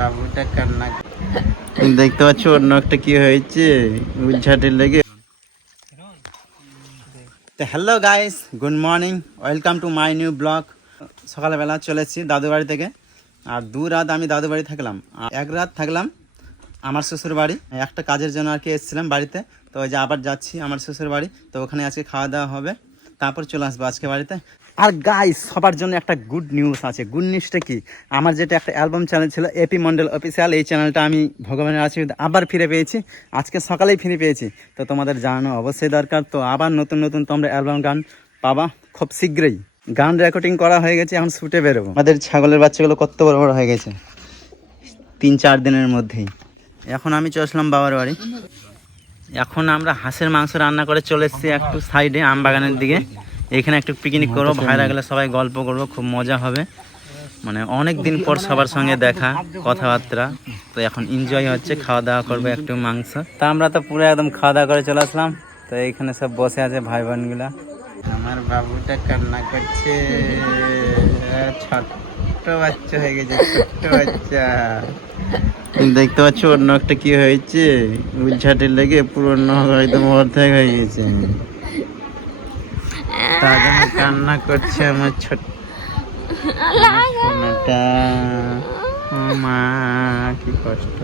বাবুটা কান্না দেখতে পাচ্ছ অন্য একটা কি হয়েছে উলঝাটের লেগে। তো hello guys, good morning, welcome to my new blog. সকালবেলা চলে এসেছি দাদু বাড়ি থেকে। আর 2 রাত আমি দাদু বাড়ি থাকলাম, আর 1 রাত থাকলাম আমার শ্বশুর বাড়ি। একটা কাজের জন্য আর কি এসেছিলাম বাড়িতে। তো ওই যে আবার যাচ্ছি আমার শ্বশুর বাড়ি। তো ওখানে আজকে খাওয়া দাওয়া হবে, তারপর চলে আসবো আজকে বাড়িতে। আর গাইস, সবার জন্য একটা গুড নিউজ আছে। গুড নিউজটা কি, আমার যেটা একটা অ্যালবাম চ্যানেল ছিল এপি মন্ডল অফিসিয়াল, এই চ্যানেলটা আমি ভগবানের আশীর্বাদে আবার ফিরে পেয়েছি। আজকে সকালেই ফিরে পেয়েছি। তো তোমাদের জানানো অবশ্যই দরকার। তো আবার নতুন নতুন তোমরা অ্যালবাম গান পাবা খুব শীঘ্রই। গান রেকর্ডিং করা হয়ে গেছে, এখন শুটে বেরোবো। আমাদের ছাগলের বাচ্চাগুলো কত বড় বড় হয়ে গেছে 3-4 দিনের মধ্যেই। এখন আমি চলে আসলাম বাবার বাড়ি। এখন আমরা হাঁসের মাংস রান্না করে চলে এসেছি একটু সাইডে আম বাগানের দিকে। এখানে একটু পিকনিক করবো, ভাইরা গেলে সবাই গল্প করবো, খুব মজা হবে। মানে অনেক দিন পর সবার সঙ্গে দেখা, কথাবার্তা। তো এখন এনজয় হচ্ছে, খাওয়া দাওয়া করবো একটু মাংস। তা আমরা তো পুরো একদম খাওয়া দাওয়া করে চলে আসলাম। তো এইখানে সব বসে আছে ভাই বোনগুলা। আমার বাবুটা কান্না করছে, ছোট্ট বাচ্চা হয়ে গেছে, ছোট্ট বাচ্চা। দেখতে পাচ্ছ অন্য একটা কি হয়েছে উলঝাটের লেগে, পুরো একদম অর্ধেক হয়ে গেছে। তার জন্য কান্না করছে আমার ছোট্ট সোনাটা। মা কি কষ্ট,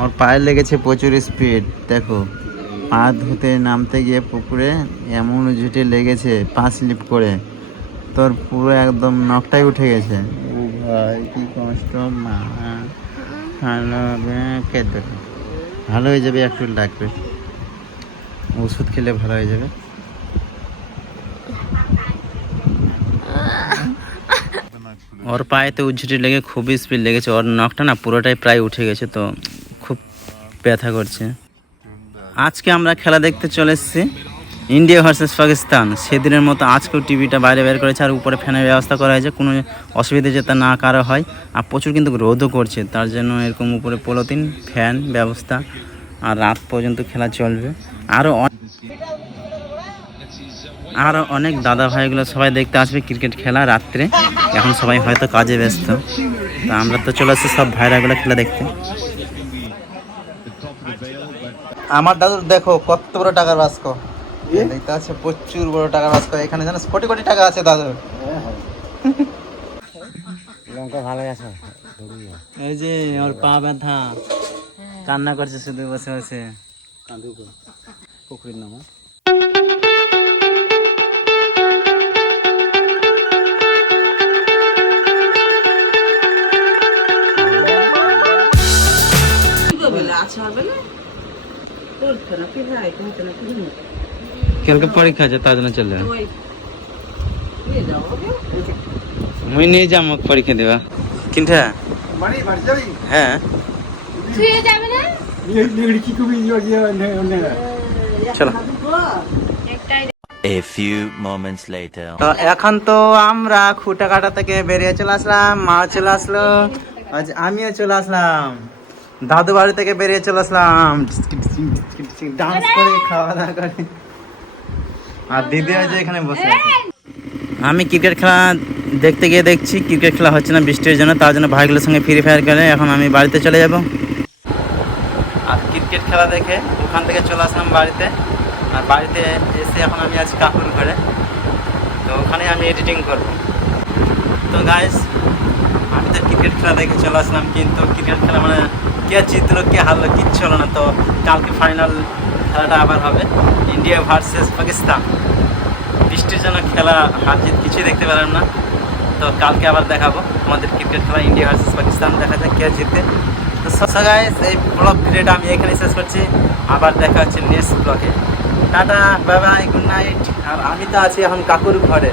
ওর পায়ে লেগেছে প্রচুর স্পিড। দেখো, পা ধুতে নামতে গিয়ে পুকুরে এমন উজুটে লেগেছে, পা স্লিপ করে তোর পুরো একদম নখটাই উঠে গেছে। ও ভাই কি কষ্ট। মা ভালো হবে, কেটে ভালো হয়ে যাবে, একটু ডাকবে, ওষুধ খেলে ভালো হয়ে যাবে। ওর পায়েতে উজ্ঝুটি লেগে খুবই স্পিড লেগেছে, ওর নখটা না পুরোটাই প্রায় উঠে গেছে, তো খুব ব্যথা করছে। আজকে আমরা খেলা দেখতে চলে এসেছি, ইন্ডিয়া ভার্সেস পাকিস্তান। সেদিনের মতো আজকেও টিভিটা বাইরে বের করেছে, আর উপরে ফ্যানের ব্যবস্থা করা হয়েছে, কোনো অসুবিধা যাতে না কারো হয়। আর প্রচুর কিন্তু রোদও করছে, তার জন্য এরকম উপরে পলিথিন ফ্যান ব্যবস্থা। আর রাত পর্যন্ত খেলা চলবে। আরও অনেক দাদা ভাইগুলো সবাই দেখতে আসবে ক্রিকেট খেলা রাত্রে। এখন সবাই হয়তো কাজে ব্যস্ত, তা আমরা তো চলে আসছি সব ভাইরাগুলো খেলা দেখতে। আমার দাদুর দেখো কত বড় টাকার বাস্ক দেখতে আছে, প্রচুর বড় টাকার বাস্ক। এখানে জানো কোটি কোটি টাকা আছে দাদুর। লঙ্কা ভালো আছে। এই যে ওর পা ব্যথা, কান্না করছে শুধু বসে বসে। পুকুরের নাম কালকে পরীক্ষা আছে, তার জন্য চলে মুই নিয়ে যাম পরীক্ষা দেবা। কিন্তু হ্যাঁ চলো। A few moments later. তো এখন তো আমরা খুঁটাকাটা থেকে বেরিয়ে চলে আসলাম, মা চলে আসলো, আজ আমিও চলে আসলাম। দাদু বাড়ি থেকে বেরিয়ে চলে আসলাম, ডান্স করে খাওয়া দাওয়া করে। আর দিদি আছে এখানে বসে আছে। আমি ক্রিকেট খেলা দেখতে গিয়ে দেখছি ক্রিকেট খেলা হচ্ছে না বৃষ্টির জন্য, তার জন্য ভাইগুলোর সঙ্গে ফ্রি ফায়ার খেলে এখন আমি বাড়িতে চলে যাব। আর ক্রিকেট খেলা দেখে ওখান থেকে চলে আসলাম বাড়িতে। আর বাড়িতে এসে এখন আমি আছি কাকুর ঘরে, তো ওখানে আমি এডিটিং করব। তো গাইস, আমি তো ক্রিকেট খেলা দেখে চলে আসলাম, কিন্তু ক্রিকেট খেলা মানে কে জিতলো কে হারলো কিচ্ছু হলো না। তো কালকে ফাইনাল খেলাটা আবার হবে, ইন্ডিয়া ভার্সেস পাকিস্তান। বৃষ্টির জন্য খেলা হার জিত কিছুই দেখতে পেলাম না। তো কালকে আবার দেখাবো আমাদের ক্রিকেট খেলা, ইন্ডিয়া ভার্সেস পাকিস্তান, দেখা যাক কে জিতে। তো সো গাইস, এই ব্লগ ভিডিওটা আমি এখানে শেষ করছি। আবার দেখা হচ্ছে নেক্সট ব্লগে। Tata, bye bye, good night. আর আমি তো আছি এখন কাকুর ঘরে।